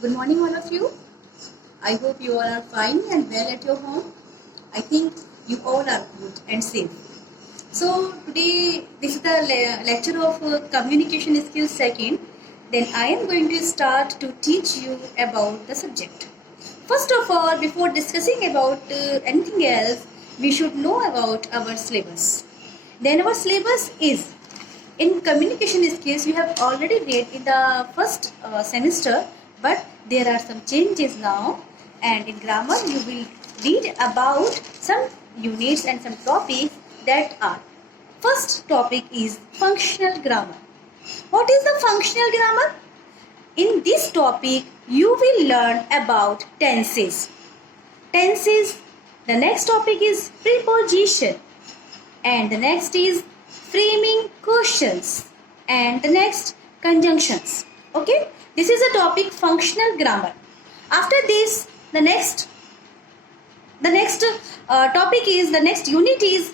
Good morning, all of you. I hope you all are fine and well at your home. I think you all are good and safe. So today, this is the lecture of communication skills second. Then I am going to start to teach you about the subject. First of all, before discussing about anything else, we should know about our syllabus. Then our syllabus is in communication skills. You have already read in the first semester, but there are some changes now. And in grammar, you will read about some units and some topics that are. First topic is functional grammar. What is the functional grammar? In this topic, you will learn about tenses. Tenses. The next topic is preposition. And the next is framing questions. And the next, conjunctions. Okay? This is a topic, functional grammar. After this, the next topic is, the next unit is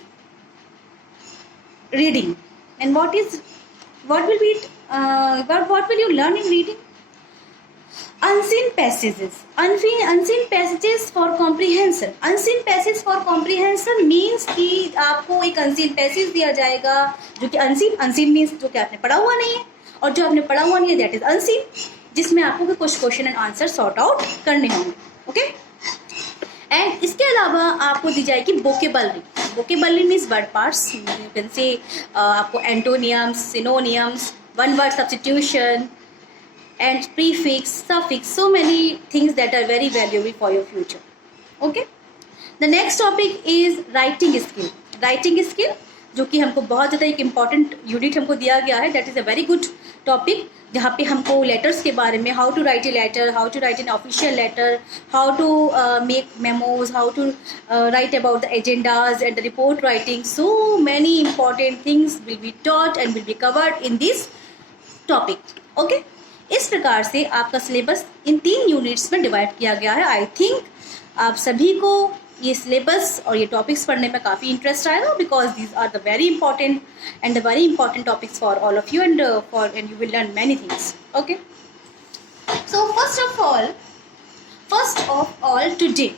reading. And what will you learn in reading? Unseen passages. Unseen passages for comprehension. Unseen passages for comprehension means कि आपको एक unseen passage दिया जाएगा जो कि unseen means जो कि आपने पढ़ा हुआ नहीं है, और जो आपने पढ़ा हुआ नहीं है that is unseen, जिसमें आपको कुछ question and answer sort out करने होंगे. ओके. एंड इसके अलावा आपको दी जाएगी vocabulary. Vocabulary means word parts. You can say आपको antonyms, synonyms, one word substitution and prefix, suffix, so many things that are very valuable for your future. Okay. The next topic is writing skill. Writing skill जो कि हमको बहुत ज़्यादा एक important unit हमको दिया गया है. That is a very good topic जहाँ पे हमको लेटर्स के बारे में, how to write a letter, how to write an official letter, how to make memos, how to write about the agendas and the report writing. So many important things will be taught and will be covered in this topic. Okay. इस प्रकार से आपका syllabus इन 3 units में divide किया गया है. I think आप सभी को ये सिलेबस और ये टॉपिक्स पढ़ने में काफ़ी इंटरेस्ट आएगा, because these are the very important and the very important topics for all of you and you will learn many things. Okay. So first of all today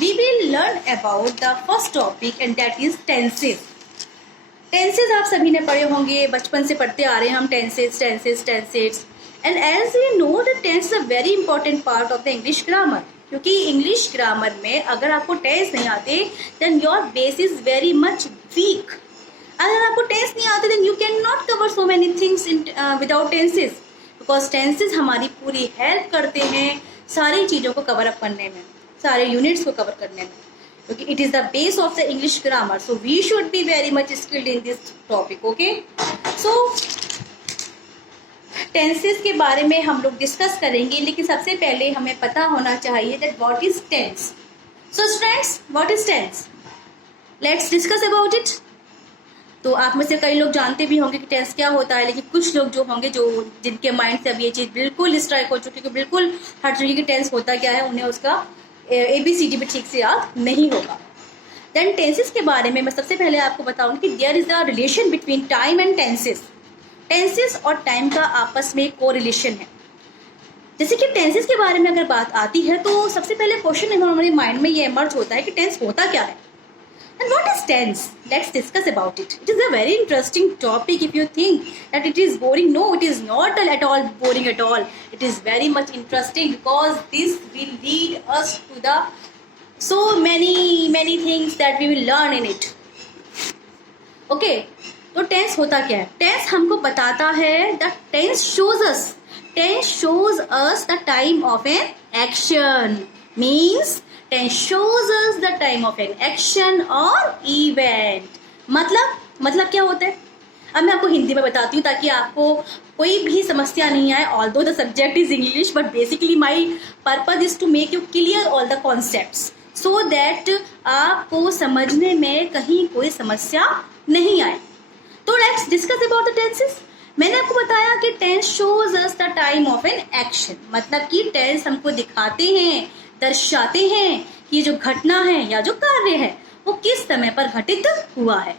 we will learn about the first topic and that is tenses. Tenses आप सभी ने पढ़े होंगे, बचपन से पढ़ते आ रहे हैं हम tenses. And as we know, the tense is a very important part of the English grammar. क्योंकि इंग्लिश ग्रामर में अगर आपको टेंस नहीं आते then your base is very much weak. अगर आपको टेंस नहीं आते then you cannot cover so many things without tenses. Because tenses हमारी पूरी हेल्प करते हैं सारी चीज़ों को कवर अप करने में, सारे यूनिट्स को कवर करने में, क्योंकि it is the base of the English grammar. So we should be very much skilled in this topic. Okay. So tenses के बारे में हम लोग डिस्कस करेंगे, लेकिन सबसे पहले हमें पता होना चाहिए that what is tense. So students, what is tense? Let's discuss about it. तो आप में से कई लोग जानते भी होंगे कि टेंस क्या होता है, लेकिन कुछ लोग जो होंगे जो जिनके माइंड से अब ये चीज़ बिल्कुल स्ट्राइक हो चुकी है कि बिल्कुल हर तरीके की टेंस होता क्या है, उन्हें उसका ABCD भी ठीक से याद नहीं होगा. देन टेंसेस के बारे में मैं सबसे पहले आपको बताऊंगी कि there is a relation between time and tenses. Tenses और टाइम का आपस में को रिलेशन है. जैसे कि टेंसेस के बारे में अगर बात आती है तो सबसे पहले क्वेश्चन हमारे माइंड में ये इमर्ज होता है कि टेंस होता क्या है. And what is tense? Let's discuss about it. It is a very interesting topic. If you think that it is boring, no, it is not at all boring at all. It is very much interesting because this will lead us to the so many things that we will learn in it. Okay. तो tense होता क्या है? Tense हमको बताता है the tense shows us the time of an action. Means tense shows us the time of an action और event. मतलब क्या होता है? अब मैं आपको हिंदी में बताती हूँ ताकि आपको कोई भी समस्या नहीं आए. Although the subject is English, but basically my purpose is to make you clear all the concepts so that आपको समझने में कहीं कोई समस्या नहीं आए. तो let's discuss about the tenses. मैंने आपको बताया कि tense shows us the time of an action. मतलब कि टेंस हमको दिखाते हैं, दर्शाते हैं कि ये जो घटना है या जो कार्य है वो किस समय पर घटित हुआ है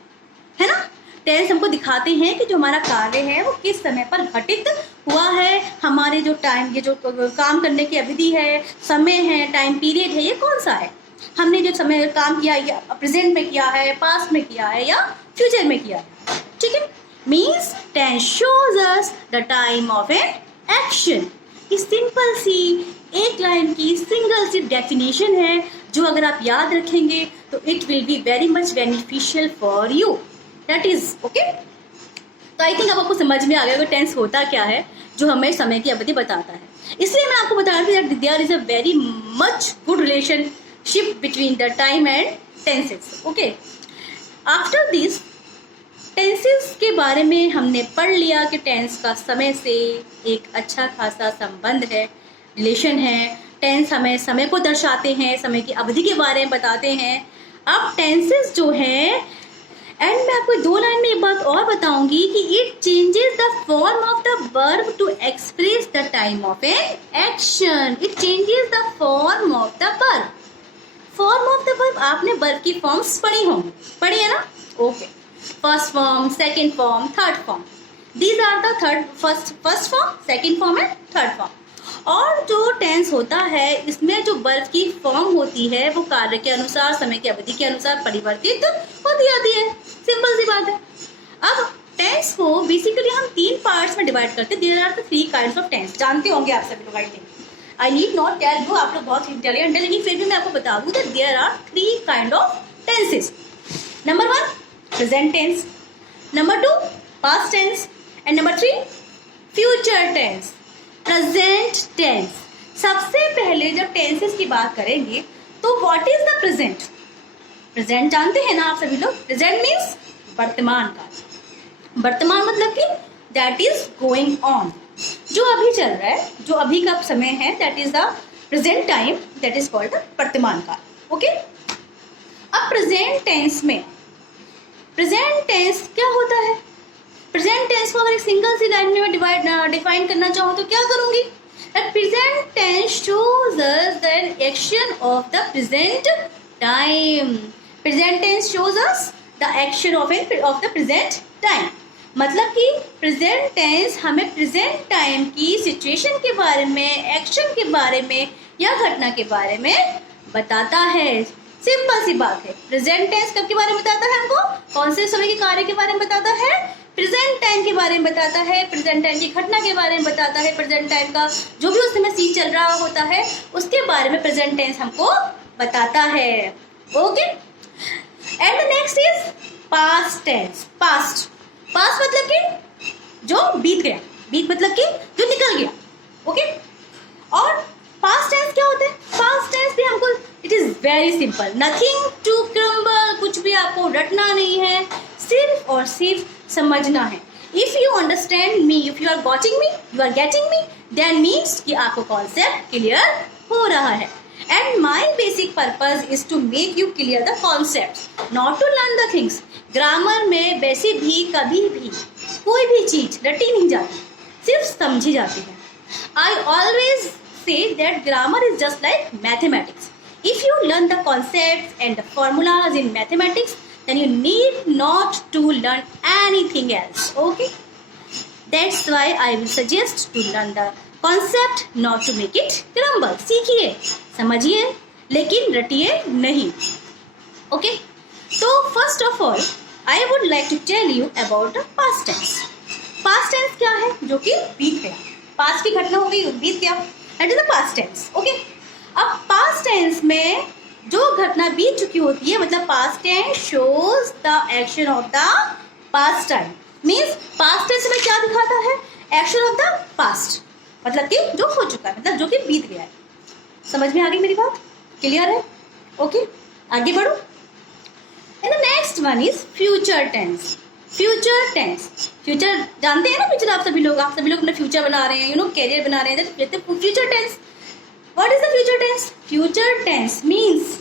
ना. टेंस हमको दिखाते हैं कि जो हमारा कार्य है वो किस समय पर घटित हुआ है, हमारे जो टाइम, ये जो काम करने की अवधि है, समय है, टाइम पीरियड है, ये कौन सा है, हमने जो समय काम किया या प्रेजेंट में किया है, पास्ट में किया है या फ्यूचर में किया है। ठीक है, means tense shows us the time of an action. Simple सी एक लाइन की सिंगल सी डेफिनेशन है जो अगर आप याद रखेंगे तो it will be very much beneficial for you, that is okay. तो आई थिंक अब आपको समझ में आ गया कि टेंस होता क्या है जो हमें समय की अवधि बताता है। इसलिए मैं आपको बता रही थी that there is a very much good relationship between the time and tenses. Okay, after this tenses के बारे में हमने पढ़ लिया कि टेंस का समय से एक अच्छा खासा संबंध है, रिलेशन है। टेंस हमें समय को दर्शाते हैं, समय की अवधि के बारे में बताते हैं। अब टेंसेस जो है, एंड मैं आपको 2 लाइन में एक बात और बताऊंगी कि it changes the form of the verb to express the time of an action. It changes the form of the verb. Form of the verb, आपने वर्ब की फॉर्म्स पढ़ी होंगी, पढ़ी है ना? Okay, first form, second form, third form, these are the first form, second form and third form. और जो tense होता है इसमें जो वर्ब की फॉर्म होती है वो कार्य के अनुसार, समय की अवधि के अनुसार परिवर्तित होती जाती है। सिंपल सी बात है। अब टेंस को बेसिकली हम 3 पार्ट्स में डिवाइड करते हैं। There are the 3 kinds of tense. जानते होंगे आप सभी लोग, I think I need not tell you, आप लोग बहुत इंटेलिजेंट है, लेकिन फिर भी मैं आपको बता दूं that there are 3 kind of tenses. Number 1 present tense, number 2 past tense and number 3 future tense. Present tense, सबसे पहले जब टेंसेस की बात करेंगे तो what is the present? Present जानते हैं ना आप सभी लोग? प्रेजेंट मीन्स वर्तमान काल। वर्तमान मतलब कि दैट इज गोइंग ऑन, जो अभी चल रहा है, जो अभी का समय है, that is the present time, that is called the वर्तमान काल। ओके, अब प्रेजेंट टेंस में प्रेजेंट टेंस क्या होता है? प्रेजेंट टेंस को अगर एक सिंगल सी लाइन में डिफाइन करना चाहूँ तो क्या करूंगी? Present tense shows us the action of the present time. Present tense shows us the action of the present time, मतलब कि प्रेजेंट टेंस हमें प्रेजेंट टाइम की सिचुएशन के बारे में, एक्शन के बारे में या घटना के बारे में बताता है। सिंपल सी बात है। प्रेजेंट टेंस कब के बारे में बताता है हमको? कौन से समय के कार्य के बारे में बताता है? प्रेजेंट टाइम के बारे में बताता है, प्रेजेंट टाइम की घटना के बारे में बताता है, प्रेजेंट टाइम का जो भी उस समय सीन चल रहा होता है उसके बारे में प्रेजेंट टेंस हमको बताता है। Okay, and the next is past tense. Past मतलब कि जो बीत गया, बीत मतलब कि जो निकल गया। ओके, और पास्ट टेंस क्या होता है? पास्ट टेंस भी हमको, it is very simple, nothing to crumble, कुछ भी आपको रटना नहीं है, सिर्फ और सिर्फ समझना है। If you understand me, if you are watching me, you are getting me, then means कि आपको कॉन्सेप्ट क्लियर हो रहा है। And my basic purpose is to make you clear the concept, not to learn the things. Grammar में वैसे भी कभी भी कोई भी चीज रटी नहीं जाती, सिर्फ समझी जाती है। I always say that grammar is just like mathematics. If you learn the concepts and the formulas in mathematics, then you need not to learn anything else. Okay? That's why I will suggest to learn the concept, not to make it grumble. सीखिए, समझिए, लेकिन रटिए नहीं। Okay? So first of all, I would like to tell you about the past tense. Past tense क्या है? जो कि बीत गया, पास्ट की घटना हो गई, बीत गया, that is the past tense. Okay, अब पास्ट टेंस में जो घटना बीत चुकी होती है, मतलब past tense shows the action of the past time. Means past tense में क्या दिखाता है? एक्शन ऑफ द पास्ट, मतलब कि जो हो चुका है, मतलब जो कि बीत गया है। समझ में आ गई मेरी बात? क्लियर है? ओके, आगे बढ़ो। And the next one is future tense. Future tense, future जानते हैं ना? फ्यूचर आप सभी लोग अपना फ्यूचर बना रहे हैं, यू नो, कैरियर बना रहे हैं। Future tense, what is the future tense? Future tense means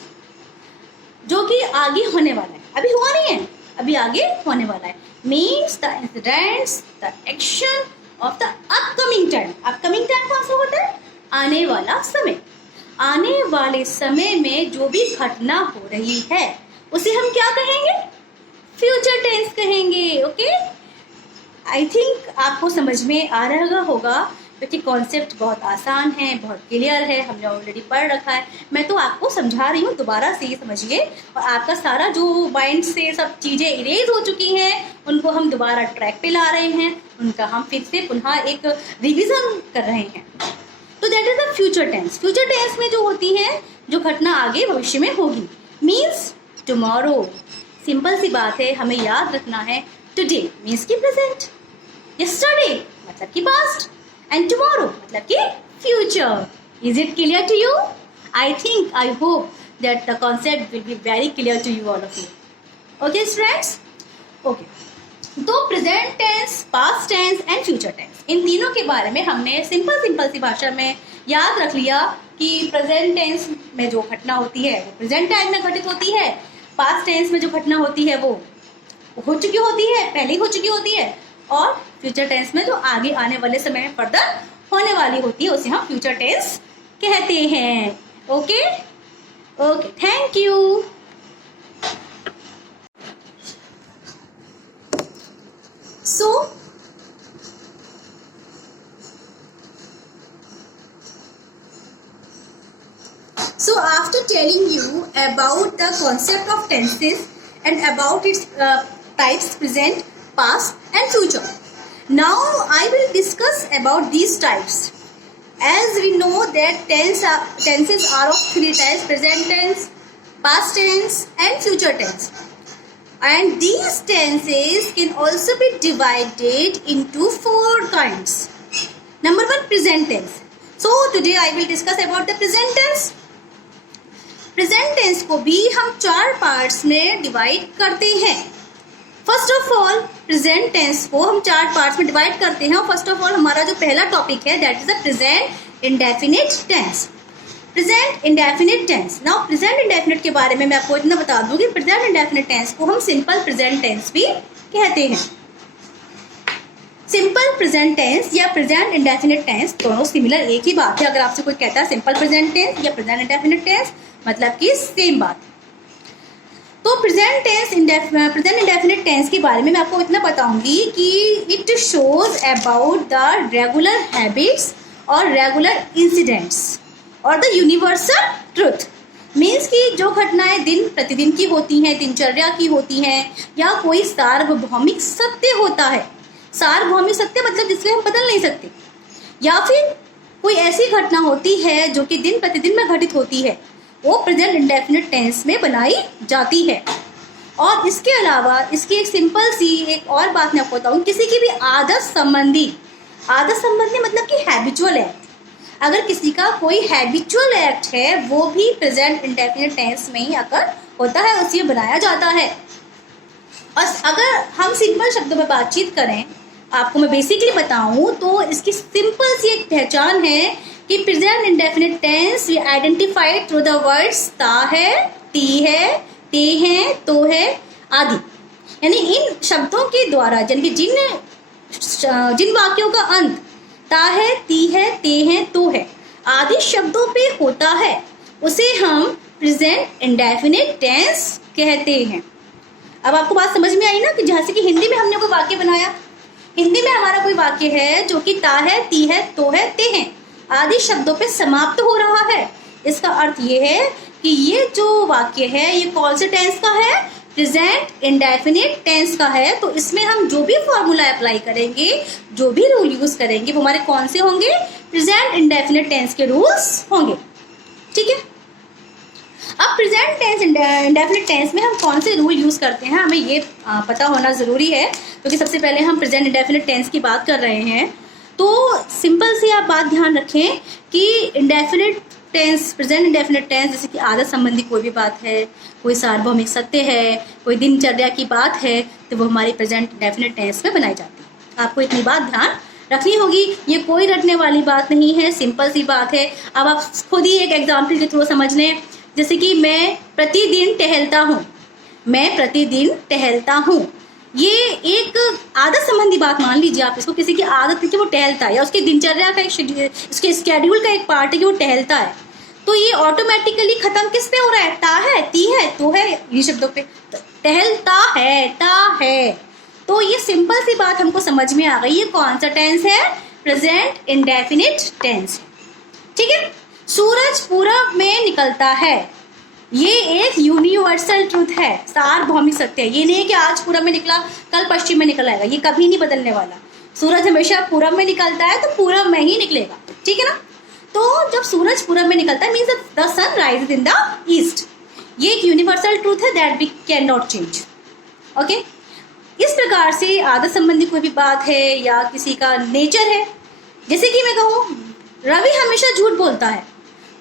जो कि आगे होने वाला है, अभी हुआ नहीं है, अभी आगे होने वाला है। Means the incidents, the action of the upcoming time. Upcoming time कौन सा होता है? आने वाला समय। आने वाले समय में जो भी घटना हो रही है उसे हम क्या कहेंगे? फ्यूचर टेंस कहेंगे। ओके, आई थिंक आपको समझ में आ रहा होगा क्योंकि कॉन्सेप्ट बहुत आसान है, बहुत क्लियर है, हमने ऑलरेडी पढ़ रखा है। मैं तो आपको समझा रही हूँ, दोबारा से ही समझिए, और आपका सारा जो माइंड से सब चीज़ें इरेज हो चुकी हैं उनको हम दोबारा ट्रैक पे ला रहे हैं, उनका हम फिर से पुनः एक रिविज़न कर रहे हैं। तो that is the future tense. Future tense में जो होती है, जो घटना आगे भविष्य में होगी, मीन्स टुमारो। सिंपल सी बात है, हमें याद रखना है टुडे मीन्स की प्रेजेंट, यस्टरडे मतलब कि पास्ट, एंड टुमारो मतलब कि future. Is it clear to you? I think, I hope that the concept will be very clear to you all of you. Okay friends, okay, तो present tense, past tense and future tense, इन तीनों के बारे में हमने simple सी भाषा में याद रख लिया कि प्रेजेंट टेंस में जो घटना होती है वो प्रेजेंट टाइम में घटित होती है, पास्ट टेंस में जो घटना होती है वो हो चुकी होती है, पहले ही हो चुकी होती है, और फ्यूचर टेंस में जो आगे आने वाले समय में फर्दर होने वाली होती है उसे हम फ्यूचर टेंस कहते हैं। Okay okay, thank you. So after telling you about the concept of tenses and about its types, present, past and future, now I will discuss about these types. As we know that tenses are of three types: present tense, past tense and future tense. And these tenses can also be divided into four kinds. Number one, present tense. So today I will discuss about the present tense. Present tense को भी हम चार parts में divide करते हैं। First of all, present tense को हम चार पार्ट्स में डिवाइड करते हैं, और फर्स्ट ऑफ ऑल हमारा जो पहला टॉपिक है that is the present indefinite tense. Present indefinite tense. Now present indefinite के बारे में मैं आपको इतना बता दूं कि प्रेजेंट इंडेफिनिट टेंस को हम सिंपल प्रेजेंट टेंस भी कहते हैं। सिंपल प्रेजेंट टेंस या प्रेजेंट इंडेफिनिट टेंस दोनों सिमिलर, एक ही बात है। अगर आपसे कोई कहता है सिंपल प्रेजेंट टेंस या प्रेजेंट इंडेफिनिट टेंस, मतलब कि सेम बात। तो प्रेजेंट इंडेफिनिट टेंस के बारे में मैं आपको इतना बताऊंगी कि it shows about the regular habits और रेगुलर इंसिडेंट्स और द यूनिवर्सल ट्रुथ। मीन्स कि जो घटनाएं दिन प्रतिदिन की होती हैं, दिनचर्या की होती हैं, या कोई सार्वभौमिक सत्य होता है। सार्वभौमिक सत्य मतलब जिससे हम बदल नहीं सकते, या फिर कोई ऐसी घटना होती है जो कि दिन प्रतिदिन में घटित होती है, वो प्रेजेंट इंडेफिनिट टेंस में बनाई जाती है। और इसके अलावा इसकी एक सिंपल सी एक और बात मैं आपको बताऊँ, किसी की भी आदत संबंधी मतलब कि हैबिचुअल एक्ट, अगर किसी का कोई हैबिचुअल एक्ट है वो भी प्रेजेंट इंडेफिनिट टेंस में ही आकर होता है, उसे बनाया जाता है। और अगर हम सिंपल शब्दों में बातचीत करें, आपको मैं बेसिकली बताऊं तो इसकी सिंपल सी एक पहचान है कि present indefinite tense we identified through the words ता है, ती है, ते है, तो है आदि। यानी इन शब्दों के द्वारा, यानी कि जिन वाक्यों का अंत ता है, ती है, ते है, तो है आदि शब्दों पे होता है, उसे हम प्रेजेंट इंडेफिनिट टेंस कहते हैं। अब आपको बात समझ में आई ना, कि जैसे कि हिंदी में हमने कोई वाक्य बनाया, हिंदी में हमारा कोई वाक्य है जो कि ता है, ती है, तो है, ते है आदि शब्दों पे समाप्त हो रहा है। इसका अर्थ ये है कि ये जो वाक्य है ये कौन से टेंस का है? प्रेजेंट इंडेफिनिट टेंस का है। तो इसमें हम जो भी फॉर्मूला अप्लाई करेंगे, जो भी रूल यूज करेंगे, वो हमारे कौन से होंगे? प्रेजेंट इंडेफिनिट टेंस के रूल्स होंगे। ठीक है, अब प्रेजेंट टेंस इंडेफिनिट टेंस में हम कौन से रूल यूज करते हैं हमें ये पता होना जरूरी है, क्योंकि सबसे पहले हम प्रेजेंट इंडेफिनिट टेंस की बात कर रहे हैं। तो सिंपल सी आप बात ध्यान रखें कि indefinite tense, present indefinite tense, जैसे कि आदत संबंधी कोई भी बात है, कोई सार्वभौमिक सत्य है, कोई दिनचर्या की बात है, तो वो हमारी प्रेजेंट इंडेफिनिट टेंस में बनाई जाती है। आपको इतनी बात ध्यान रखनी होगी, ये कोई रटने वाली बात नहीं है, सिंपल सी बात है। अब आप खुद ही एक एग्जाम्पल के थ्रू समझ लें, जैसे कि मैं प्रतिदिन टहलता हूँ, मैं प्रतिदिन टहलता हूँ, ये एक आदत संबंधी बात मान लीजिए आप इसको। किसी की आदत है कि वो टहलता है, या उसकी दिनचर्या का उसके स्केड्यूल का एक पार्ट है कि वो टहलता है, तो ये ऑटोमेटिकली खत्म किस पे हो रहा है? ता है, ती है, तो है, ये शब्दों पे। टहलता है, ता है। तो ये सिंपल सी बात हमको समझ में आ गई, ये कौन सा टेंस है? Present indefinite tense. ठीक है। सूरज पूरब में निकलता है, ये एक यूनिवर्सल ट्रूथ है, सार्वभौमिक सत्य है। ये नहीं है कि आज पूरब में निकला कल पश्चिम में निकल आएगा, ये कभी नहीं बदलने वाला। सूरज हमेशा पूरब में निकलता है तो पूरब में ही निकलेगा। ठीक है ना। तो जब सूरज पूरब में निकलता है means the sun rises in the east. ये एक यूनिवर्सल ट्रूथ है that we can not change. Okay. इस प्रकार से आदत संबंधी कोई भी बात है या किसी का नेचर है, जैसे कि मैं कहूँ रवि हमेशा झूठ बोलता है,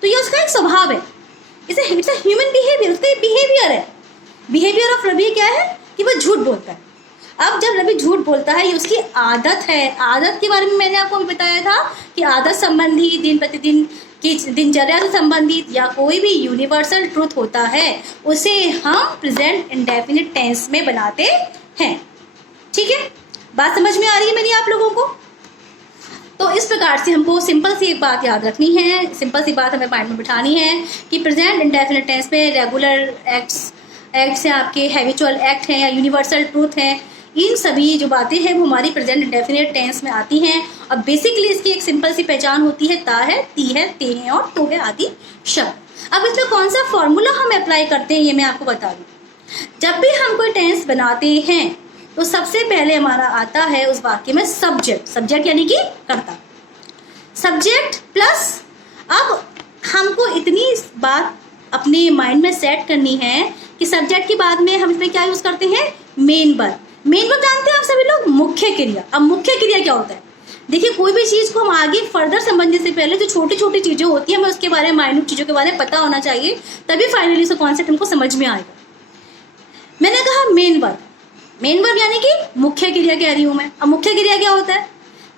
तो ये उसका एक स्वभाव है, इट्स अ ह्यूमन बिहेवियर, उसका बिहेवियर है। बिहेवियर ऑफ रवि क्या है कि वो झूठ बोलता है। अब जब रवि झूठ बोलता है ये उसकी आदत है। आदत के बारे में मैंने आपको भी बताया था कि आदत संबंधी दिन प्रतिदिन की दिनचर्या से संबंधित या कोई भी यूनिवर्सल ट्रूथ होता है उसे हम प्रेजेंट इंडेफिनिट टेंस में बनाते हैं। ठीक है, बात समझ में आ रही है मेरी आप लोगों को? तो इस प्रकार से हमको सिंपल सी एक बात याद रखनी है, सिंपल सी बात हमें माइंड में बिठानी है कि प्रेजेंट इंडेफिनिट टेंस में रेगुलर एक्ट्स हैं, आपके हैबिचुअल एक्ट हैं या यूनिवर्सल ट्रूथ हैं, इन सभी जो बातें हैं वो हमारी प्रेजेंट इंडेफिनिट टेंस में आती हैं। और बेसिकली इसकी एक सिंपल सी पहचान होती है, ता है, ती है, ते हैं और तो है आदि शब्द। अब इसमें कौन सा फॉर्मूला हम अप्लाई करते हैं ये मैं आपको बता दूँ। जब भी हम कोई टेंस बनाते हैं तो सबसे पहले हमारा आता है उस वाक्य में सब्जेक्ट। सब्जेक्ट यानी कि कर्ता, सब्जेक्ट प्लस, अब हमको इतनी बात अपने माइंड में सेट करनी है कि सब्जेक्ट के बाद में हम इसमें क्या यूज करते हैं? Main verb. मेन वर्ब जानते हैं आप सभी लोग? मुख्य क्रिया। अब मुख्य क्रिया क्या होता है? देखिए, कोई भी चीज को हम आगे फर्दर समझने से पहले जो छोटी छोटी चीजें होती है हमें उसके बारे में, माइन्यूट चीजों के बारे में पता होना चाहिए, तभी फाइनली उसका कॉन्सेप्ट हमको समझ में आएगा। मैंने कहा मेन वर्ब। मेन वर्ब यानी कि मुख्य क्रिया कह रही हूं मैं। अब मुख्य क्रिया क्या होता है?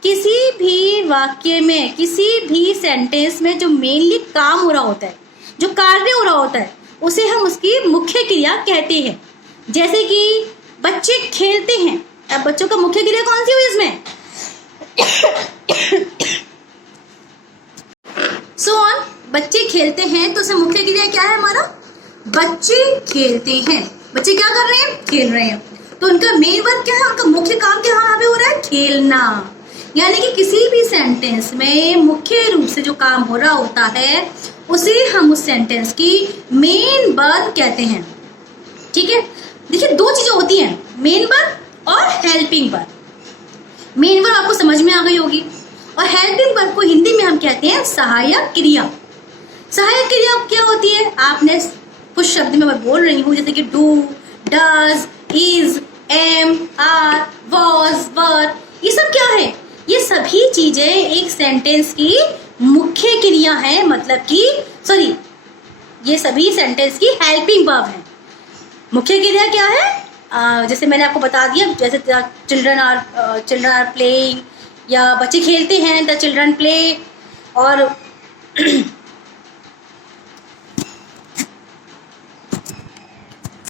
किसी भी वाक्य में, किसी भी सेंटेंस में जो मेनली काम हो रहा होता है, जो कार्य हो रहा होता है, उसे हम उसकी मुख्य क्रिया कहते हैं। जैसे कि बच्चे खेलते हैं, अब बच्चों का मुख्य क्रिया कौन सी हुई इसमें? सो ऑन, बच्चे खेलते हैं तो उसमें मुख्य क्रिया क्या है हमारा? बच्चे खेलते हैं। बच्चे क्या कर रहे हैं? खेल रहे हैं। तो उनका मेन वर्ब क्या है? उनका मुख्य काम क्या यहाँ पे हो रहा है? खेलना। यानी कि किसी भी सेंटेंस में मुख्य रूप से जो काम हो रहा होता है उसे हम उस सेंटेंस की मेन वर्ब कहते हैं। ठीक है। देखिए, दो चीजें होती हैं, मेन वर्ब और हेल्पिंग वर्ब। मेन वर्ब आपको समझ में आ गई होगी, और हेल्पिंग वर्ब को हिंदी में हम कहते हैं सहायक क्रिया। सहायक क्रिया क्या होती है? आपने कुछ शब्द में मैं बोल रही हूँ, जैसे कि do, does, is, am, are, was, were, ये सब क्या है? ये सभी चीजें एक सेंटेंस की मुख्य क्रिया है, मतलब कि सॉरी, ये सभी सेंटेंस की हेल्पिंग वर्ब है। मुख्य क्रिया क्या है? जैसे मैंने आपको बता दिया, जैसे चिल्ड्रन आर प्लेइंग, या बच्चे खेलते हैं, द चिल्ड्रन प्ले, और